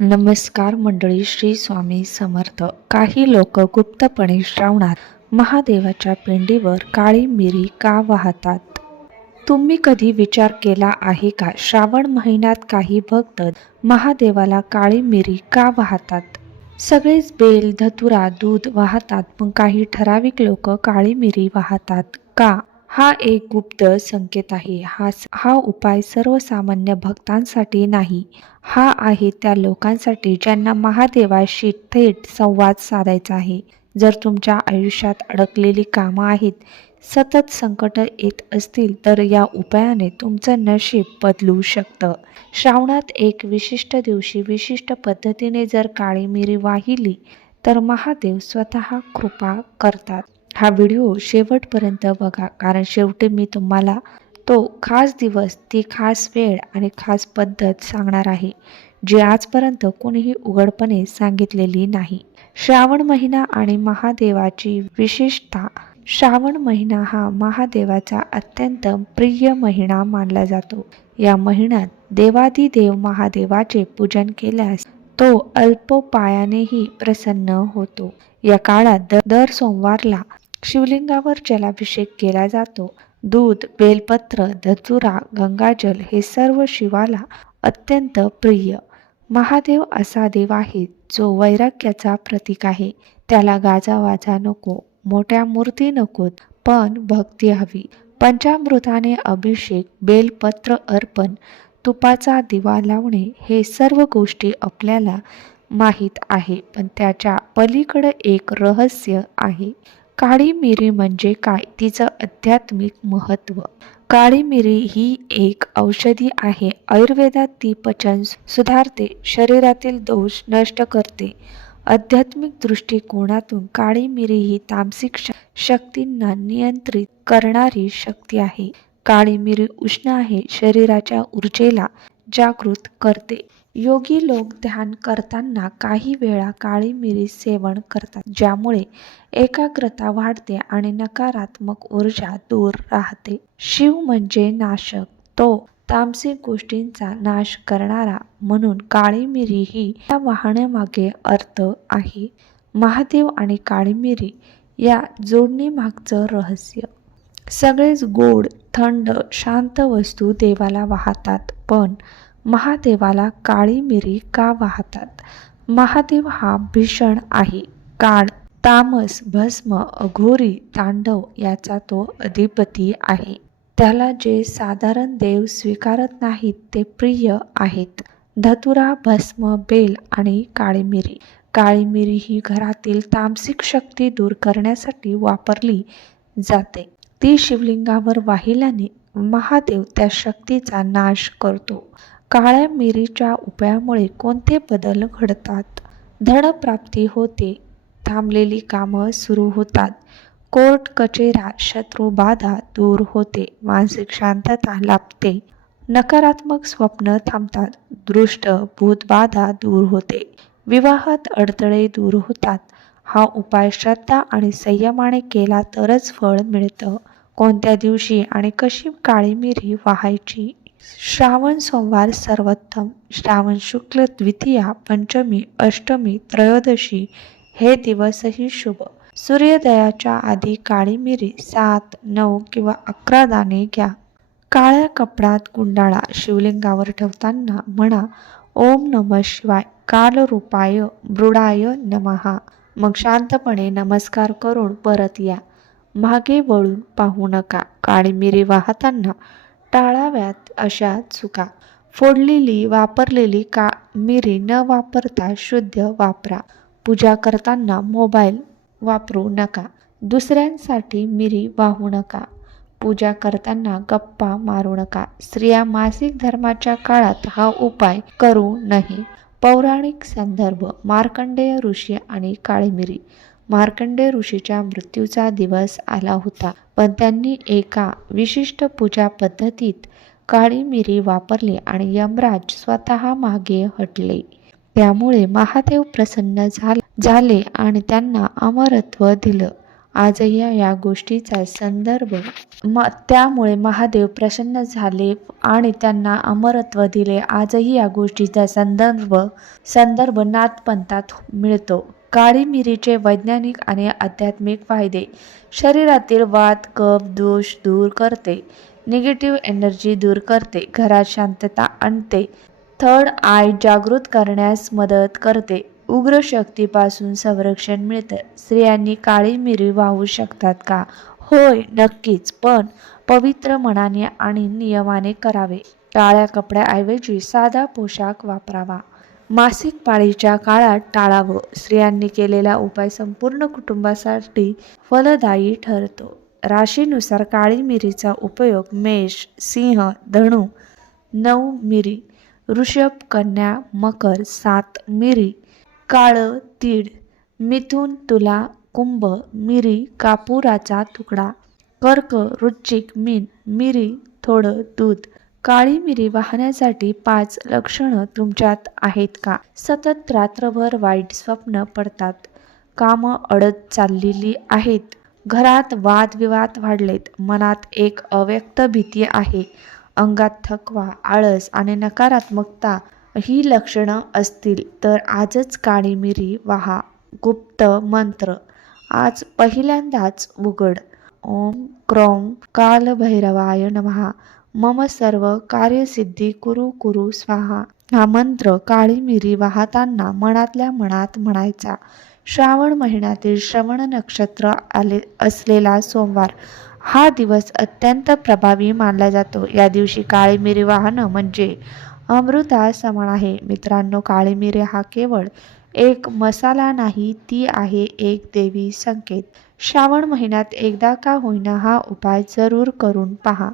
नमस्कार मंडळी श्री स्वामी समर्थ. काही लोक गुप्तपणे श्रावणात महादेवाच्या पिंडीवर काळी मिरी का वाहतात? तुम्ही कधी विचार केला आहे का? श्रावण महिन्यात काही भक्त महादेवाला काळी मिरी का वाहतात? सगळेच बेल धतुरा दूध वाहतात पण काही ठराविक लोक काळी मिरी वाहतात का? हा एक गुप्त संकेत आहे. हा हा उपाय सर्वसामान्य भक्तांसाठी नाही. हा आहे त्या लोकांसाठी ज्यांना महादेवाशी थेट संवाद साधायचा आहे. जर तुमच्या आयुष्यात अडकलेली कामं आहेत सतत संकट येत असतील तर या उपायाने तुमचं नशीब बदलू शकतं. श्रावणात एक विशिष्ट दिवशी विशिष्ट पद्धतीने जर काळी मिरी वाहिली तर महादेव स्वतः कृपा करतात. हा व्हिडिओ शेवटपर्यंत बघा. कारण शेवटी मी तुम्हाला तो खास दिवस ती खास वेळ आणि खास पद्धत सांगणार आहे जी आजपर्यंत कोणीही उघडपणे सांगितलेली नाही. श्रावण महिना आणि महादेवाची विशेषता. श्रावण महिना हा महादेवाचा अत्यंत प्रिय महिना मानला जातो. या महिन्यात देवादिदेव महादेवाचे पूजन केल्यास तो अल्पोपायानेही प्रसन्न होतो. या काळात दर सोमवारला शिवलिंगावर जलाभिषेक केला जातो. दूध बेलपत्र धतुरा गंगाजल हे सर्व शिवाला अत्यंत प्रिय. महादेव असा देव आहे जो वैराग्याचा प्रतीक आहे. त्याला गाजावाजा नको मोठ्या मूर्ती नकोत पण भक्ती हवी. पंचामृताने अभिषेक बेलपत्र अर्पण तुपाचा दिवा लावणे हे सर्व गोष्टी आपल्याला माहीत आहे पण त्याच्या पलीकडे एक रहस्य आहे. काळी मिरी म्हणजे काय? तिचं आध्यात्मिक महत्त्व. काळी मिरी ही एक औषधी आहे. आयुर्वेदात ती पचन सुधारते शरीरातील दोष नष्ट करते. आध्यात्मिक दृष्टिकोनातून काळी मिरी ही तामसिक श- शक्तींना नियंत्रित करणारी शक्ती आहे. काळी मिरी उष्ण आहे शरीराच्या ऊर्जेला जागृत करते. योगी लोक ध्यान करताना काही वेळा काळी मिरी सेवन करतात ज्यामुळे एकाग्रता वाढते आणि नकारात्मक ऊर्जा दूर राहते. शिव म्हणजे नाशक. तो तामसिक गोष्टींचा नाश करणारा म्हणून काळी मिरी ही या वाहण्यामागे अर्थ आहे. महादेव आणि काळी मिरी या जोडणीमागचं रहस्य. सगळेच गोड थंड शांत वस्तू देवाला वाहतात पण महादेवाला काळी मिरी का वाहतात? महादेव हा भीषण आहे. काळ तामस भस्म अघोरी तांडव याचा तो अधिपती आहे. त्याला जे साधारण देव स्वीकारत नाहीत ते प्रिय आहेत. धतुरा भस्म बेल आणि काळी मिरी. काळी मिरी ही घरातील तामसिक शक्ती दूर करण्यासाठी वापरली जाते. ती शिवलिंगावर वाहिल्याने महादेव त्या शक्तीचा नाश करतो. काळ्या मिरीच्या उपायामुळे कोणते बदल घडतात? धनप्राप्ती होते. थांबलेली कामं सुरू होतात. कोर्ट कचेरा शत्रुबाधा दूर होते. मानसिक शांतता लाभते. नकारात्मक स्वप्न थांबतात. दृष्ट भूतबाधा दूर होते. विवाहात अडथळे दूर होतात. हा उपाय श्रद्धा आणि संयमाने केला तरच फळ मिळतं. कोणत्या दिवशी आणि कशी काळी मिरी वाहायची? श्रावण सोमवार सर्वोत्तम. श्रावण शुक्ल द्वितीया पंचमी अष्टमी त्रयोदशी हे दिवसही शुभ. सूर्योदयाच्या आधी काळी मिरी सात नऊ किंवा अकरा दाणे घ्या. काळ्या कपड्यात गुंडाळा शिवलिंगावर ठेवताना म्हणा ओम नम शिवाय कालरूपाय ब्रुडाय नमहा मग शांतपणे नमस्कार करून परत या. मागे वळून पाहू नका. काळी मिरी वाहताना टाळाव्यात अशा चुका. फोडलेली वापरलेली का मिरी न वापरता शुद्ध वापरा. पूजा करताना मोबाईल वापरू नका. दुसऱ्यांसाठी मिरी वाहू नका. पूजा करताना गप्पा मारू नका. स्त्रिया मासिक धर्माच्या काळात हा उपाय करू नये. पौराणिक संदर्भ मार्कंडेय ऋषी आणि काळी मिरी मार्कंडेय ऋषीच्या मृत्यूचा दिवस आला होता. पण त्यांनी एका विशिष्ट पूजा पद्धतीत काळी मिरी वापरली आणि यमराज स्वतः मागे हटले. त्यामुळे महादेव प्रसन्न झाले आणि त्यांना अमरत्व दिलं. आजही या गोष्टीचा संदर्भ म त्यामुळे महादेव प्रसन्न झाले आणि त्यांना अमरत्व दिले. आजही या गोष्टीचा संदर्भ संदर्भ नाथपंथात मिळतो. काळी मिरीचे वैज्ञानिक आणि आध्यात्मिक फायदे. शरीरातील वात कफ दोष दूर करते. निगेटिव्ह एनर्जी दूर करते. घरात शांतता आणते. थर्ड आय जागृत करण्यास मदत करते. उग्र शक्तीपासून संरक्षण मिळतं. स्त्रियांनी काळी मिरी वाहू शकतात का? होय नक्कीच. पण पवित्र मनाने आणि नियमाने करावे. काळ्या कपड्याऐवजी साधा पोशाख वापरावा. मासिक पाळीच्या काळात टाळावं. स्त्रियांनी केलेला उपाय संपूर्ण कुटुंबासाठी फलदायी ठरतो. राशीनुसार काळी मिरीचा उपयोग मेष सिंह धनु नऊ मिरी ऋषभ कन्या मकर सात मिरी काळं तीड मिथुन तुला कुंभ मिरी कापुराचा तुकडा कर्क रुचिक मीन मिरी थोडं दूध काळी मिरी वाहण्यासाठी पाच लक्षणं तुमच्यात आहेत का? सतत रात्रभर वाईट स्वप्न पडतात. कामं अडत चाललेली आहेत. घरात वादविवाद वाढलेत. मनात एक अव्यक्त भीती आहे. अंगात थकवा आळस आणि नकारात्मकता ही लक्षणं असतील तर आजच काळी मिरी वाहा. गुप्त मंत्र. आज पहिल्यांदाच उघड. ओम क्रौम कालभैरवाय नमः। मम सर्व कार्यसिद्धी कुरु कुरु स्वाहा। हा मंत्र काळी मिरी वाहताना मनातल्या मनात म्हणायचा। श्रावण महिन्यातील श्रवण नक्षत्र आले असलेला सोमवार हा दिवस अत्यंत प्रभावी मानला जातो। या दिवशी काळी मिरी वाहनं म्हणजे अमृता समान आहे। मित्रांनो काळी मिरी हा केवळ एक मसाला नाही ती आहे एक देवी संकेत। श्रावण महिन्यात एकदा का होईना हा उपाय जरूर करून पहा.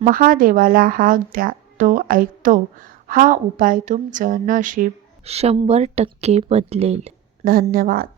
महादेवाला हाक द्या तो ऐकतो. हा उपाय तुमचं नशीब शंभर टक्के बदलेल. धन्यवाद.